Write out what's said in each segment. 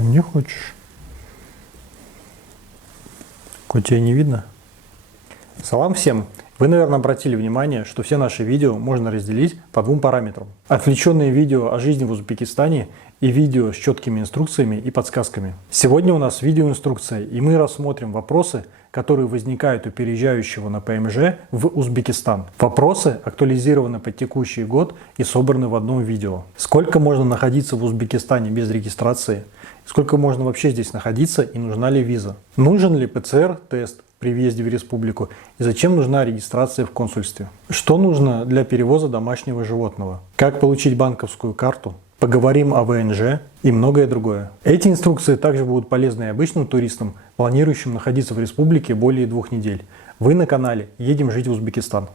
Ко мне хочешь? Хоть тебя не видно? Салам всем! Вы, наверное, обратили внимание, что все наши видео можно разделить по двум параметрам. Отвлеченные видео о жизни в Узбекистане и видео с четкими инструкциями и подсказками. Сегодня у нас видеоинструкция, и мы рассмотрим вопросы, которые возникают у переезжающего на ПМЖ в Узбекистан. Вопросы актуализированы под текущий год и собраны в одном видео. Сколько можно находиться в Узбекистане без регистрации? Сколько можно вообще здесь находиться и нужна ли виза? Нужен ли ПЦР-тест при въезде в республику и зачем нужна регистрация в консульстве? Что нужно для перевоза домашнего животного? Как получить банковскую карту? Поговорим о ВНЖ и многое другое. Эти инструкции также будут полезны и обычным туристам, планирующим находиться в республике более 2 недель. Вы на канале «Едем жить в Узбекистан».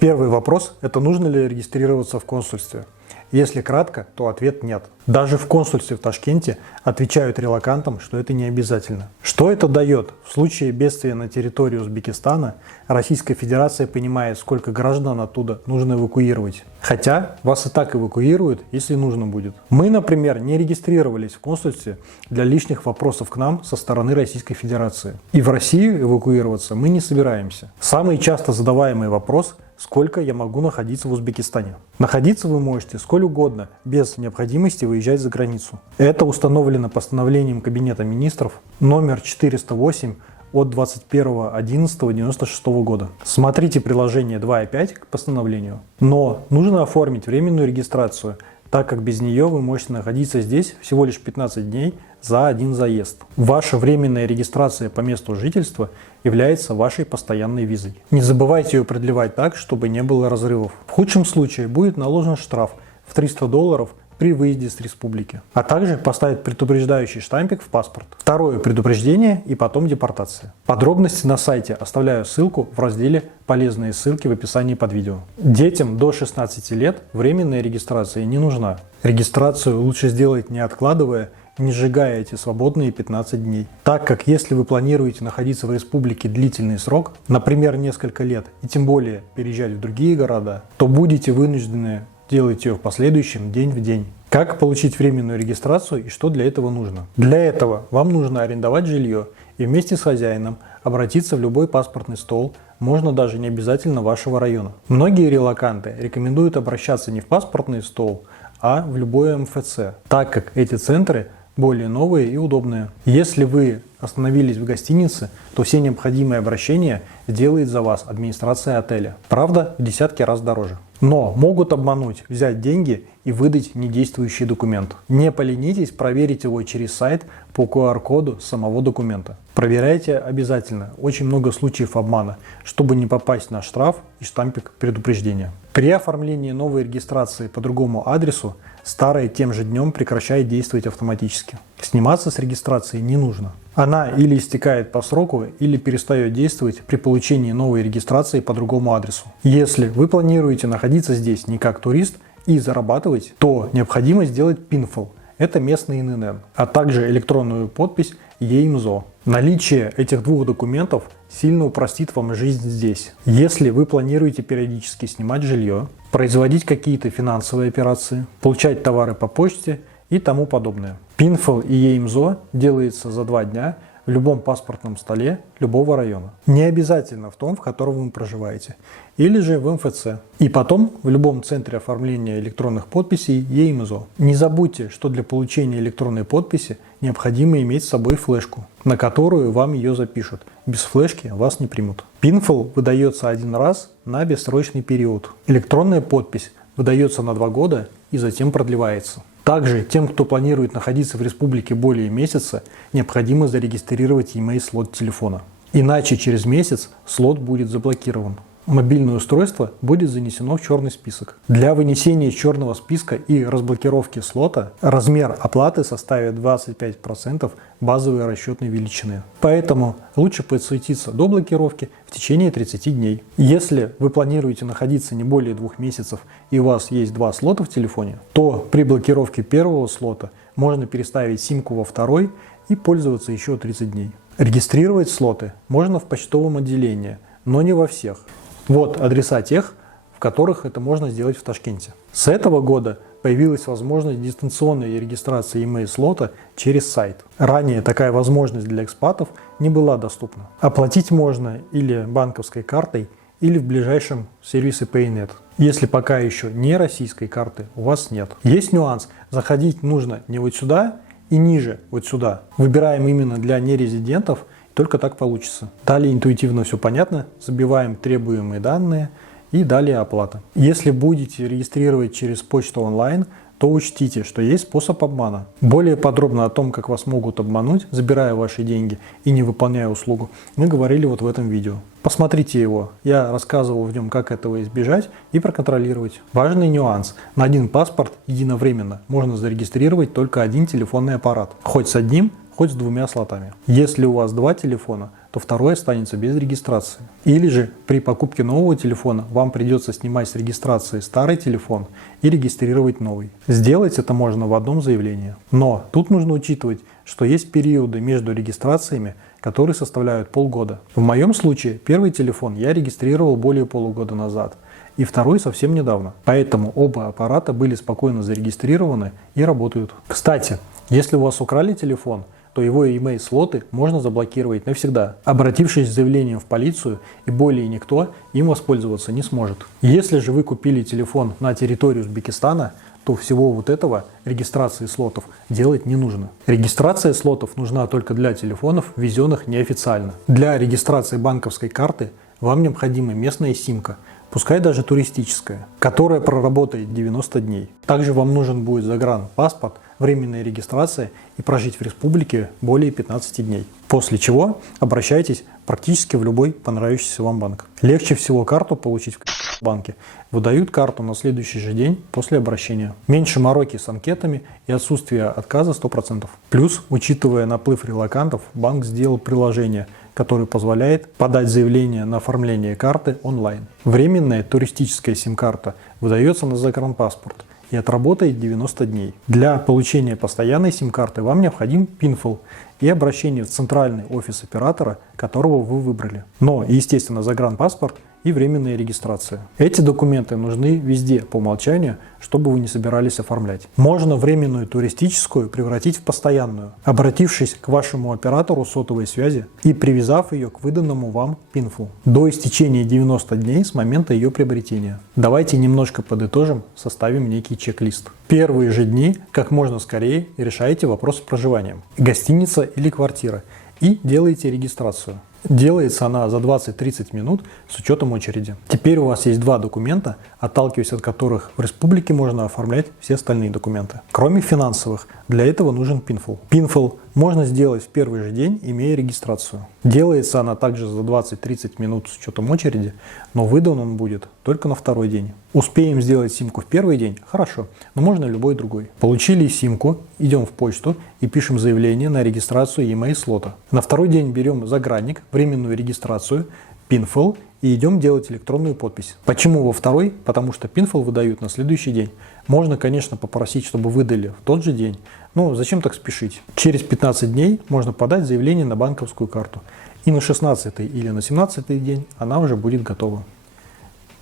Первый вопрос – это нужно ли регистрироваться в консульстве? Если кратко, то ответ нет. Даже в консульстве в Ташкенте отвечают релокантам, что это не обязательно. Что это дает? В случае бедствия на территории Узбекистана Российская Федерация понимает, сколько граждан оттуда нужно эвакуировать. Хотя вас и так эвакуируют, если нужно будет. Мы, например, не регистрировались в консульстве для лишних вопросов к нам со стороны Российской Федерации. И в Россию эвакуироваться мы не собираемся. Самый часто задаваемый вопрос – сколько я могу находиться в Узбекистане? Находиться вы можете сколь угодно, без необходимости выезжать за границу. Это установлено постановлением Кабинета министров номер 408 от 21.11.1996 года. Смотрите приложение 2.5 к постановлению. Но нужно оформить временную регистрацию, так как без нее вы можете находиться здесь всего лишь 15 дней за один заезд. Ваша временная регистрация по месту жительства является вашей постоянной визой. Не забывайте ее продлевать так, чтобы не было разрывов. В худшем случае будет наложен штраф в $300 при выезде с республики, а также поставить предупреждающий штампик в паспорт. Второе предупреждение и потом депортация. Подробности на сайте оставляю ссылку в разделе «Полезные ссылки» в описании под видео. Детям до 16 лет временная регистрация не нужна. Регистрацию лучше сделать не откладывая, не сжигая эти свободные 15 дней. Так как если вы планируете находиться в республике длительный срок, например, несколько лет, и тем более переезжать в другие города, то будете вынуждены делать ее в последующем день в день. Как получить временную регистрацию и что для этого нужно? Для этого вам нужно арендовать жилье и вместе с хозяином обратиться в любой паспортный стол, можно даже не обязательно вашего района. Многие релоканты рекомендуют обращаться не в паспортный стол, а в любое МФЦ, так как эти центры более новые и удобные. Если вы остановились в гостинице, то все необходимые обращения сделает за вас администрация отеля. Правда, в десятки раз дороже. Но могут обмануть, взять деньги и выдать недействующий документ. Не поленитесь проверить его через сайт по QR-коду самого документа. Проверяйте обязательно. Очень много случаев обмана, чтобы не попасть на штраф и штампик предупреждения. При оформлении новой регистрации по другому адресу старая тем же днем прекращает действовать автоматически. Сниматься с регистрации не нужно. Она или истекает по сроку, или перестает действовать при получении новой регистрации по другому адресу. Если вы планируете находиться здесь не как турист и зарабатывать, то необходимо сделать PINFL. Это местный ИНН, а также электронную подпись ЕИМЗО. Наличие этих двух документов сильно упростит вам жизнь здесь. Если вы планируете периодически снимать жилье, производить какие-то финансовые операции, получать товары по почте и тому подобное. PINFL и ЕИМЗО делается за 2 дня в любом паспортном столе любого района. Не обязательно в том, в котором вы проживаете, или же в МФЦ. И потом в любом центре оформления электронных подписей ЕИМЗО. Не забудьте, что для получения электронной подписи необходимо иметь с собой флешку, на которую вам ее запишут. Без флешки вас не примут. PINFL выдается один раз на бессрочный период. Электронная подпись выдается на 2 года и затем продлевается. Также тем, кто планирует находиться в республике более месяца, необходимо зарегистрировать e-mail-слот телефона. Иначе через месяц слот будет заблокирован. Мобильное устройство будет занесено в черный список. Для вынесения из черного списка и разблокировки слота размер оплаты составит 25% базовой расчетной величины. Поэтому лучше подсуетиться до блокировки в течение 30 дней. Если вы планируете находиться не более 2 месяцев и у вас есть 2 слота в телефоне, то при блокировке первого слота можно переставить симку во второй и пользоваться еще 30 дней. Регистрировать слоты можно в почтовом отделении, но не во всех. Вот адреса тех, в которых это можно сделать в Ташкенте. С этого года появилась возможность дистанционной регистрации email-слота через сайт. Ранее такая возможность для экспатов не была доступна. Оплатить можно или банковской картой, или в ближайшем сервисе PayNet. Если пока еще не российской карты у вас нет. Есть нюанс. Заходить нужно не вот сюда и ниже вот сюда. Выбираем именно для нерезидентов, только так получится. Далее интуитивно все понятно. Забиваем требуемые данные и далее оплата. Если будете регистрировать через почту онлайн, то учтите, что есть способ обмана. Более подробно о том, как вас могут обмануть, забирая ваши деньги и не выполняя услугу, мы говорили вот в этом видео. Посмотрите его, я рассказывал в нем, как этого избежать и проконтролировать. Важный нюанс. На один паспорт единовременно можно зарегистрировать только один телефонный аппарат. Хоть с одним, хоть с двумя слотами. Если у вас два телефона, то второй останется без регистрации. Или же при покупке нового телефона вам придется снимать с регистрации старый телефон и регистрировать новый. Сделать это можно в одном заявлении. Но тут нужно учитывать, что есть периоды между регистрациями, которые составляют полгода. В моем случае первый телефон я регистрировал более полугода назад, и второй совсем недавно. Поэтому оба аппарата были спокойно зарегистрированы и работают. Кстати, если у вас украли телефон, то его email-слоты можно заблокировать навсегда, обратившись с заявлением в полицию, и более никто им воспользоваться не сможет. Если же вы купили телефон на территории Узбекистана, то всего вот этого, регистрации слотов, делать не нужно. Регистрация слотов нужна только для телефонов, ввезенных неофициально. Для регистрации банковской карты вам необходима местная симка, пускай даже туристическая, которая проработает 90 дней. Также вам нужен будет загранпаспорт, временная регистрация и прожить в республике более 15 дней. После чего обращайтесь практически в любой понравившийся вам банк. Легче всего карту получить в банке. Выдают карту на следующий же день после обращения. Меньше мороки с анкетами и отсутствие отказа 100%. Плюс, учитывая наплыв релокантов, банк сделал приложение, которое позволяет подать заявление на оформление карты онлайн. Временная туристическая сим-карта выдается на загранпаспорт и отработает 90 дней. Для получения постоянной сим-карты вам необходим PINFL и обращение в центральный офис оператора, которого вы выбрали. Но, естественно, загранпаспорт и временная регистрация. Эти документы нужны везде по умолчанию, чтобы вы не собирались оформлять. Можно временную туристическую превратить в постоянную, обратившись к вашему оператору сотовой связи и привязав ее к выданному вам PINFL до истечения 90 дней с момента ее приобретения. Давайте немножко подытожим, составим некий чек-лист. Первые же дни как можно скорее решайте вопрос с проживанием. Гостиница или квартира. И делаете регистрацию. Делается она за 20-30 минут с учетом очереди. Теперь у вас есть два документа, отталкиваясь от которых в республике можно оформлять все остальные документы. Кроме финансовых, для этого нужен PINFL. PINFL можно сделать в первый же день, имея регистрацию. Делается она также за 20-30 минут с учетом очереди, но выдан он будет только на второй день. Успеем сделать симку в первый день? Хорошо, но можно любой другой. Получили симку, идем в почту и пишем заявление на регистрацию email-слота. На второй день берем загранник, временную регистрацию, PINFL и идем делать электронную подпись. Почему во второй? Потому что PINFL выдают на следующий день. Можно, конечно, попросить, чтобы выдали в тот же день, но зачем так спешить? Через 15 дней можно подать заявление на банковскую карту. И на 16 или на 17 день она уже будет готова.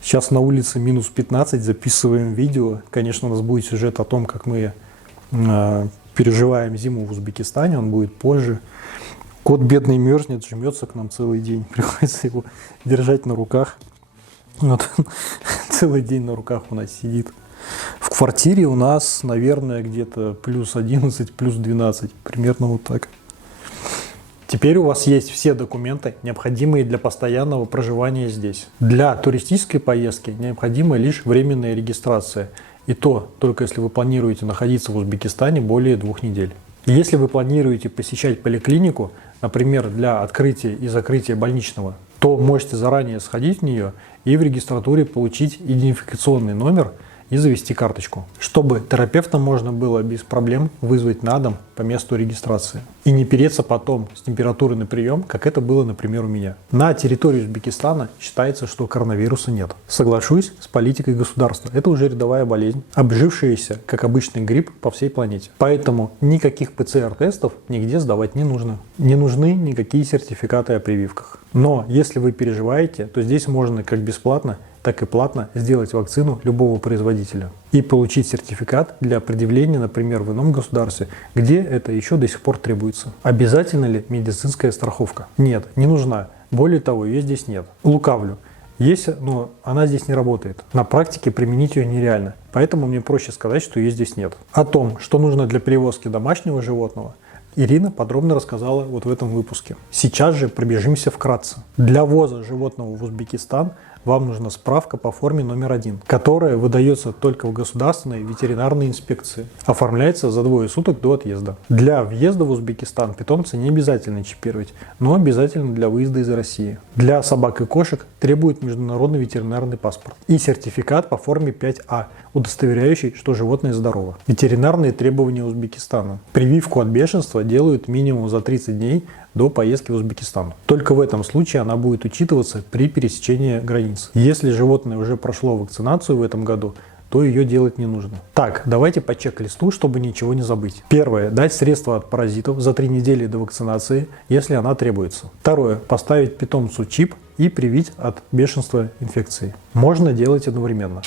Сейчас на улице минус 15, записываем видео. Конечно, у нас будет сюжет о том, как мы переживаем зиму в Узбекистане, он будет позже. Кот бедный мерзнет, жмется к нам целый день. Приходится его держать на руках. Вот. Целый день на руках у нас сидит. В квартире у нас, наверное, где-то плюс 11, плюс 12. Примерно вот так. Теперь у вас есть все документы, необходимые для постоянного проживания здесь. Для туристической поездки необходима лишь временная регистрация. И то, только если вы планируете находиться в Узбекистане более 2 недель. Если вы планируете посещать поликлинику, например, для открытия и закрытия больничного, то можете заранее сходить в нее и в регистратуре получить идентификационный номер и завести карточку, чтобы терапевта можно было без проблем вызвать на дом по месту регистрации и не переться потом с температурой на прием, как это было, например, у меня. На территории Узбекистана считается, что коронавируса нет. Соглашусь с политикой государства. Это уже рядовая болезнь, обжившаяся, как обычный грипп, по всей планете. Поэтому никаких ПЦР-тестов нигде сдавать не нужно. Не нужны никакие сертификаты о прививках. Но если вы переживаете, то здесь можно как бесплатно, так и платно сделать вакцину любого производителя и получить сертификат для предъявления, например, в ином государстве, где это еще до сих пор требуется. Обязательно ли медицинская страховка? Нет, не нужна. Более того, ее здесь нет. Лукавлю. Есть, но она здесь не работает. На практике применить ее нереально. Поэтому мне проще сказать, что ее здесь нет. О том, что нужно для перевозки домашнего животного, Ирина подробно рассказала вот в этом выпуске. Сейчас же пробежимся вкратце. Для ввоза животного в Узбекистан вам нужна справка по форме номер 1, которая выдается только в государственной ветеринарной инспекции. Оформляется за 2 суток до отъезда. Для въезда в Узбекистан питомца не обязательно чипировать, но обязательно для выезда из России. Для собак и кошек требует международный ветеринарный паспорт и сертификат по форме 5А, удостоверяющий, что животное здорово. Ветеринарные требования Узбекистана. Прививку от бешенства делают минимум за 30 дней до поездки в Узбекистан. Только в этом случае она будет учитываться при пересечении границ. Если животное уже прошло вакцинацию в этом году, то ее делать не нужно. Так, давайте по чек-листу, чтобы ничего не забыть. Первое. Дать средства от паразитов за 3 недели до вакцинации, если она требуется. Второе. Поставить питомцу чип и привить от бешенства инфекции. Можно делать одновременно.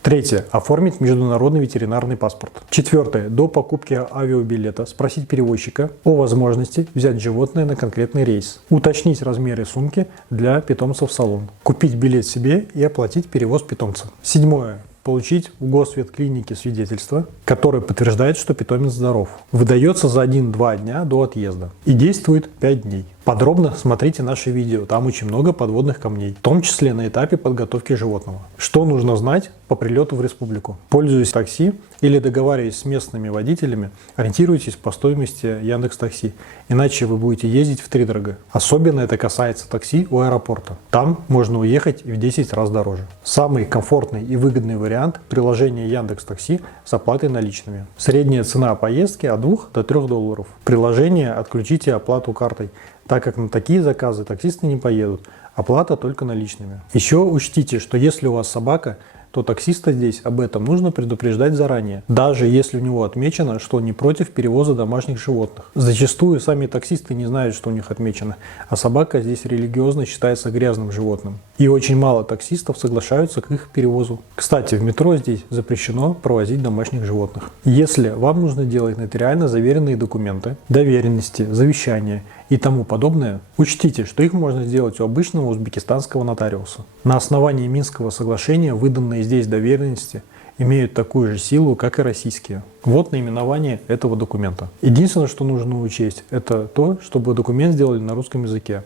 Третье. Оформить международный ветеринарный паспорт. Четвертое. До покупки авиабилета спросить перевозчика о возможности взять животное на конкретный рейс. Уточнить размеры сумки для питомца в салон. Купить билет себе и оплатить перевоз питомца. Седьмое. Получить в госветклинике свидетельство, которое подтверждает, что питомец здоров. Выдается за 1-2 дня до отъезда и действует 5 дней. Подробно смотрите наше видео, там очень много подводных камней, в том числе на этапе подготовки животного. Что нужно знать по прилету в республику? Пользуясь такси или договариваясь с местными водителями, ориентируйтесь по стоимости Яндекс.Такси, иначе вы будете ездить втридорога. Особенно это касается такси у аэропорта. Там можно уехать и в 10 раз дороже. Самый комфортный и выгодный вариант – приложение Яндекс.Такси с оплатой наличными. Средняя цена поездки от 2 до 3 долларов. Приложение отключите оплату картой, так как на такие заказы таксисты не поедут, оплата только наличными. Еще учтите, что если у вас собака, то таксиста здесь об этом нужно предупреждать заранее, даже если у него отмечено, что он не против перевоза домашних животных. Зачастую сами таксисты не знают, что у них отмечено, а собака здесь религиозно считается грязным животным. И очень мало таксистов соглашаются к их перевозу. Кстати, в метро здесь запрещено провозить домашних животных. Если вам нужно делать нотариально заверенные документы, доверенности, завещания и тому подобное, учтите, что их можно сделать у обычного узбекистанского нотариуса. На основании Минского соглашения выданные здесь доверенности имеют такую же силу, как и российские. Вот наименование этого документа. Единственное, что нужно учесть, это то, чтобы документ сделали на русском языке.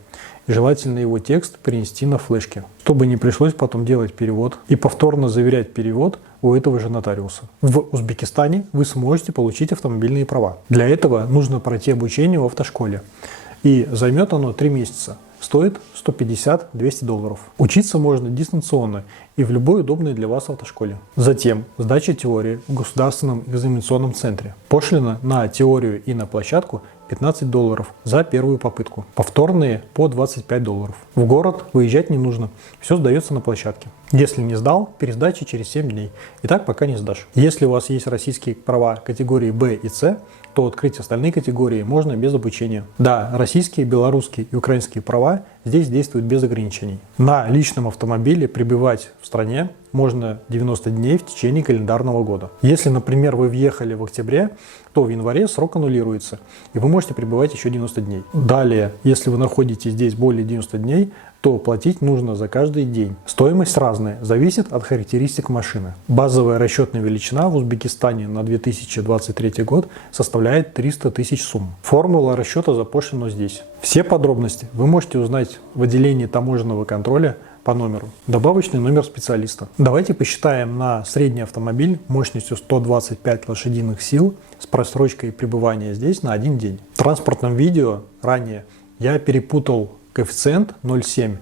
И желательно его текст принести на флешке, чтобы не пришлось потом делать перевод и повторно заверять перевод у этого же нотариуса. В Узбекистане вы сможете получить автомобильные права. Для этого нужно пройти обучение в автошколе. И займет оно 3 месяца. Стоит 150-200 долларов. Учиться можно дистанционно и в любой удобной для вас автошколе. Затем сдача теории в государственном экзаменационном центре. Пошлина на теорию и на площадку 15 долларов за первую попытку. Повторные по 25 долларов. В город выезжать не нужно. Все сдается на площадке. Если не сдал, пересдача через 7 дней. И так пока не сдашь. Если у вас есть российские права категории Б и С, то открыть остальные категории можно без обучения. Да, российские, белорусские и украинские права здесь действуют без ограничений. На личном автомобиле пребывать в стране можно 90 дней в течение календарного года. Если, например, вы въехали в октябре, то в январе срок аннулируется, и вы можете пребывать еще 90 дней. Далее, если вы находитесь здесь более 90 дней, то платить нужно за каждый день. Стоимость разная, зависит от характеристик машины. Базовая расчетная величина в Узбекистане на 2023 год составляет 300 тысяч сум. Формула расчета запущена здесь. Все подробности вы можете узнать в отделении таможенного контроля по номеру. Добавочный номер специалиста. Давайте посчитаем на средний автомобиль мощностью 125 лошадиных сил с просрочкой пребывания здесь на 1 день. В транспортном видео ранее я перепутал коэффициент 0,7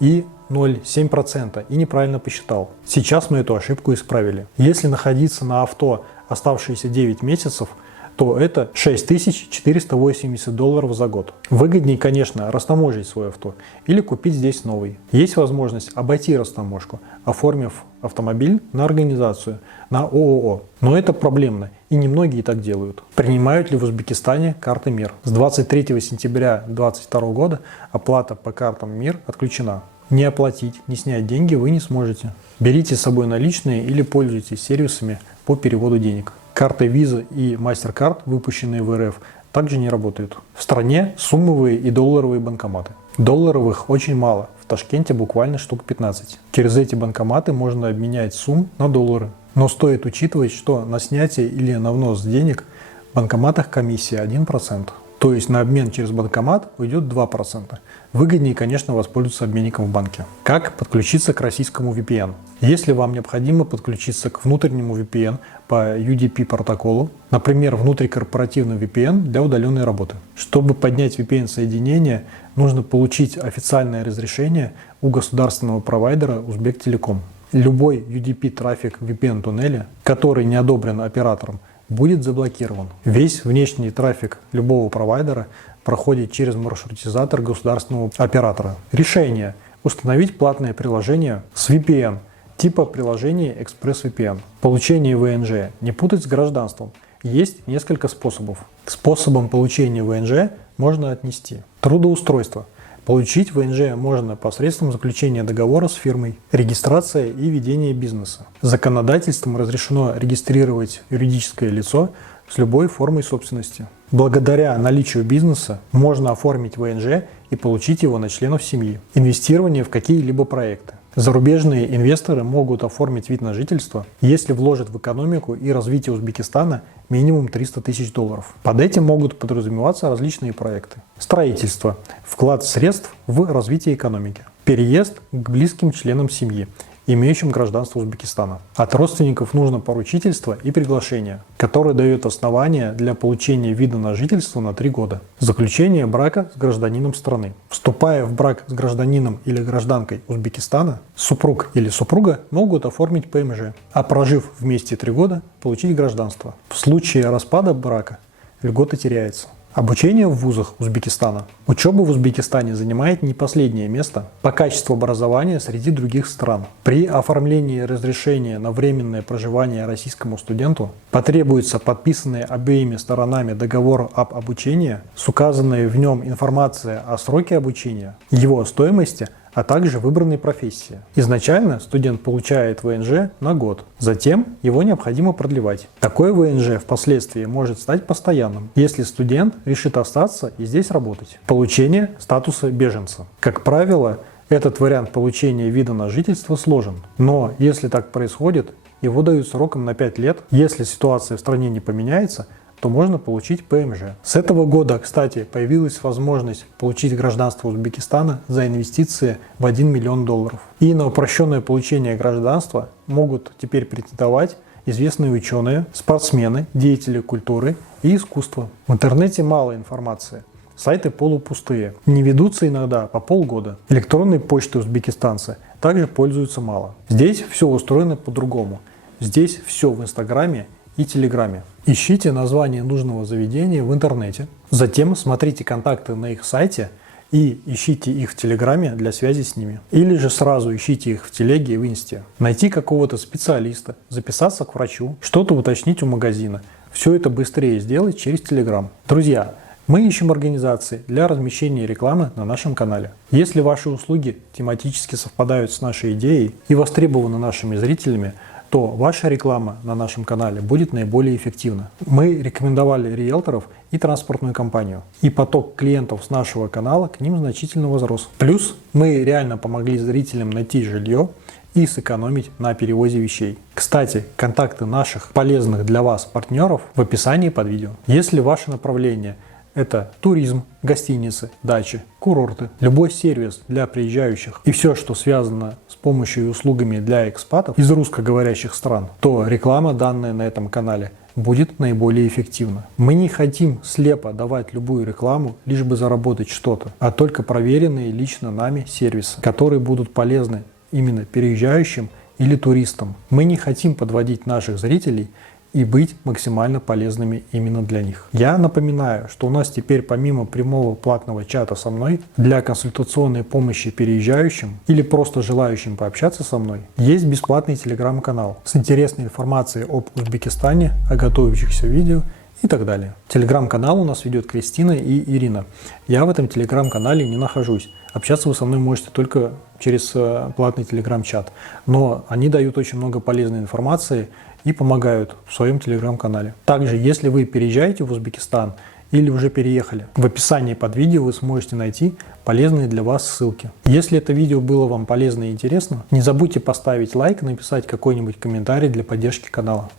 и 0,7% и неправильно посчитал. Сейчас мы эту ошибку исправили. Если находиться на авто оставшиеся 9 месяцев, то это $6480 за год. Выгоднее, конечно, растаможить свое авто или купить здесь новый. Есть возможность обойти растаможку, оформив автомобиль на организацию, на ООО. Но это проблемно, и немногие так делают. Принимают ли в Узбекистане карты МИР? С 23 сентября 2022 года оплата по картам МИР отключена. Не оплатить, не снять деньги вы не сможете. Берите с собой наличные или пользуйтесь сервисами по переводу денег. Карты Visa и MasterCard, выпущенные в РФ, также не работают. В стране суммовые и долларовые банкоматы. Долларовых очень мало, в Ташкенте буквально штук 15. Через эти банкоматы можно обменять сумм на доллары. Но стоит учитывать, что на снятие или на внос денег в банкоматах комиссия 1%. То есть на обмен через банкомат уйдет 2%. Выгоднее, конечно, воспользоваться обменником в банке. Как подключиться к российскому VPN? Если вам необходимо подключиться к внутреннему VPN по UDP протоколу, например, внутрикорпоративный VPN для удаленной работы. Чтобы поднять VPN-соединение, нужно получить официальное разрешение у государственного провайдера Узбектелеком. Любой UDP-трафик в VPN-туннеле, который не одобрен оператором, будет заблокирован. Весь внешний трафик любого провайдера проходит через маршрутизатор государственного оператора. Решение – установить платное приложение с VPN, типа приложения ExpressVPN. Получение ВНЖ не путать с гражданством. Есть несколько способов. К способам получения ВНЖ можно отнести трудоустройство. Получить ВНЖ можно посредством заключения договора с фирмой, регистрация и ведение бизнеса. Законодательством разрешено регистрировать юридическое лицо с любой формой собственности. Благодаря наличию бизнеса можно оформить ВНЖ и получить его на членов семьи. Инвестирование в какие-либо проекты. Зарубежные инвесторы могут оформить вид на жительство, если вложат в экономику и развитие Узбекистана минимум $300 тысяч. Под этим могут подразумеваться различные проекты. Строительство. Вклад средств в развитие экономики. Переезд к близким членам семьи, имеющим гражданство Узбекистана. От родственников нужно поручительство и приглашение, которое дает основание для получения вида на жительство на 3 года. Заключение брака с гражданином страны. Вступая в брак с гражданином или гражданкой Узбекистана, супруг или супруга могут оформить ПМЖ, а прожив вместе 3 года, получить гражданство. В случае распада брака льгота теряется. Обучение в вузах Узбекистана. Учеба в Узбекистане занимает не последнее место по качеству образования среди других стран. При оформлении разрешения на временное проживание российскому студенту потребуется подписанный обеими сторонами договор об обучении с указанной в нем информацией о сроке обучения, его стоимости, а также выбранной профессии. Изначально студент получает ВНЖ на год, затем его необходимо продлевать. Такой ВНЖ впоследствии может стать постоянным, если студент решит остаться и здесь работать. Получение статуса беженца. Как правило, этот вариант получения вида на жительство сложен, но если так происходит, его дают сроком на 5 лет. Если ситуация в стране не поменяется, то можно получить ПМЖ. С этого года, кстати, появилась возможность получить гражданство Узбекистана за инвестиции в $1 миллион. И на упрощенное получение гражданства могут теперь претендовать известные ученые, спортсмены, деятели культуры и искусства. В интернете мало информации. Сайты полупустые, не ведутся иногда по полгода. Электронной почты узбекистанцы также пользуются мало. Здесь все устроено по-другому. Здесь все в Инстаграме и Телеграме. Ищите название нужного заведения в интернете, затем смотрите контакты на их сайте и ищите их в Телеграме для связи с ними. Или же сразу ищите их в Телеге и в Инсте. Найти какого-то специалиста, записаться к врачу, что-то уточнить у магазина. Все это быстрее сделать через Телеграм. Друзья, мы ищем организации для размещения рекламы на нашем канале. Если ваши услуги тематически совпадают с нашей идеей и востребованы нашими зрителями, то ваша реклама на нашем канале будет наиболее эффективна. Мы рекомендовали риэлторов и транспортную компанию, и поток клиентов с нашего канала к ним значительно возрос. Плюс мы реально помогли зрителям найти жилье и сэкономить на перевозе вещей. Кстати, контакты наших полезных для вас партнеров в описании под видео. Если ваше направление – это туризм, гостиницы, дачи, курорты, любой сервис для приезжающих и все, что связано с помощью и услугами для экспатов из русскоговорящих стран, то реклама, данная на этом канале, будет наиболее эффективна. Мы не хотим слепо давать любую рекламу, лишь бы заработать что-то, а только проверенные лично нами сервисы, которые будут полезны именно переезжающим или туристам. Мы не хотим подводить наших зрителей и быть максимально полезными именно для них. Я напоминаю, что у нас теперь помимо прямого платного чата со мной, для консультационной помощи переезжающим или просто желающим пообщаться со мной, есть бесплатный телеграм-канал с интересной информацией об Узбекистане, о готовящихся видео и так далее. Телеграм-канал у нас ведет Кристина и Ирина. Я в этом телеграм-канале не нахожусь. Общаться вы со мной можете только через платный телеграм-чат. Но они дают очень много полезной информации и помогают в своем телеграм-канале. Также, если вы переезжаете в Узбекистан или уже переехали, в описании под видео вы сможете найти полезные для вас ссылки. Если это видео было вам полезно и интересно, не забудьте поставить лайк и написать какой-нибудь комментарий для поддержки канала.